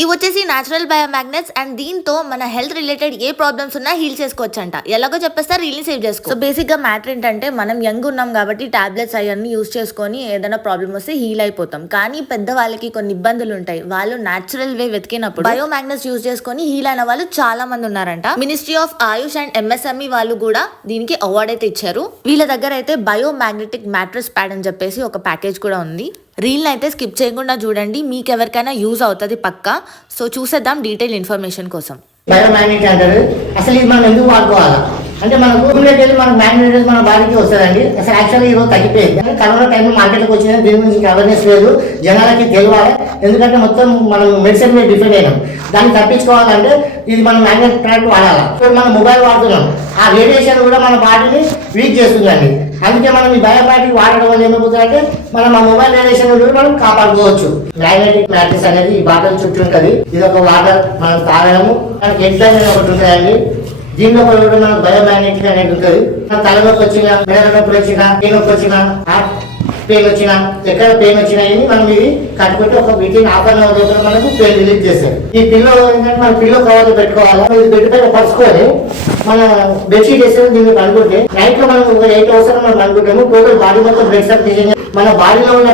ఇవి వచ్చేసి natural బయోమాగ్నెట్స్ and దీంతో మన హెల్త్ రిలేటెడ్ ఏ ప్రాబ్లమ్స్ ఉన్నా హీల్ చేసుకోవచ్చు అంట. ఎలాగో చెప్పేస్తారు, రీల్ని సేవ్ చేసుకో. సో బేసిక్ గా మ్యాటర్ ఏంటంటే మనం యంగ్ ఉన్నాం కాబట్టి టాబ్లెట్స్ అవన్నీ యూస్ చేసుకొని ఏదైనా ప్రాబ్లమ్ వస్తే హీల్ అయిపోతాం. కానీ పెద్ద వాళ్ళకి కొన్ని ఇబ్బందులు ఉంటాయి. వాళ్ళు న్యాచురల్ వే వెతికినప్పుడు బయోమాగ్నెట్స్ యూస్ చేసుకొని హీల్ అయిన వాళ్ళు చాలా మంది ఉన్నారంట. Ministry of Ayush and MSME వాళ్ళు కూడా దీనికి అవార్డ్ అయితే ఇచ్చారు. వీళ్ళ దగ్గర అయితే బయోమాగ్నెటిక్ మ్యాట్రెస్ ప్యాడ్ అని చెప్పేసి ఒక ప్యాకేజ్ కూడా ఉంది. రీల్ని అయితే స్కిప్ చేయకుండా చూడండి, మీకు ఎవరికైనా యూజ్ అవుతుంది పక్కా. సో చూసేద్దాం డీటెయిల్ ఇన్ఫర్మేషన్ కోసం. బయోమాగ్నెట్ అంటారు. అసలు ఇది మనం ఎందుకు వాడుకోవాలా అంటే మనకు భూమిలోకి వెళ్ళి మనకు మ్యాగ్నెట్ మన బాడీకి వస్తుందండి. అసలు యాక్చువల్గా ఈరోజు తగ్గిపోయింది. కరోనా టైంలో మార్కెట్కి వచ్చింది, దీని గురించి అవేర్నెస్ లేదు, జనాలకి తెలియాలి. ఎందుకంటే మొత్తం మనం మెడిసిన్ మీద డిపెండ్ అయినాం. దాన్ని తప్పించుకోవాలంటే ఇది మనం మ్యాగ్నెట్ ప్రోడక్ట్ వాడాలి. ఇప్పుడు మనం మొబైల్ వాడుతున్నాం, ఆ రేడియేషన్ కూడా మన బాడీని వీక్ చేస్తుందండి. అందుకే మనం ఈ బయోమాగ్నెటిక్ వాడడం వల్ల ఏమైపోతుందంటే మనం ఆ మొబైల్ రేడియేషన్ కూడా మనం కాపాడుకోవచ్చు. మ్యాగ్నెటిక్ మ్యాట్రెస్ అనేది ఈ బాటల్ చుట్టూ ఉంటుంది. ఇది ఒక వాటర్ మనం తాగడము, మనకి ఎగ్జామ్ అనేది ఒకటి ఉంటుందండి. దీనిలో కూడా మనకు బయోమాగ్నెటిక్ అనేది ఉంటుంది. తలనొప్పి వచ్చినా, మెడ నొప్పి వచ్చినా, పెయిన్ నొప్పి వచ్చినా, హార్ట్ పెయిన్ వచ్చినా, ఎక్కడ పెయిన్ వచ్చినా మనం ఇది కట్టుకుంటే ఒక వితిన్ హాఫ్ అన్ అవర్ లోపల మనకు పెయిన్ రిలీజ్ చేస్తారు. ఈ పిల్లో ఏంటంటే మన పిల్లో కవర్లు పెట్టుకోవాలి. ఇది బెడ్ పైన పరుచుకొని మన బెడ్షీట్ వేసుకొని దీన్ని పడుకుంటే నైట్ లో మనం ఒక 8 అవర్స్ మనం పడుకుంటాము. టోటల్ బాడీ మొత్తం బ్లడ్ సర్క్యులేషన్ మన బాడీలో ఉన్న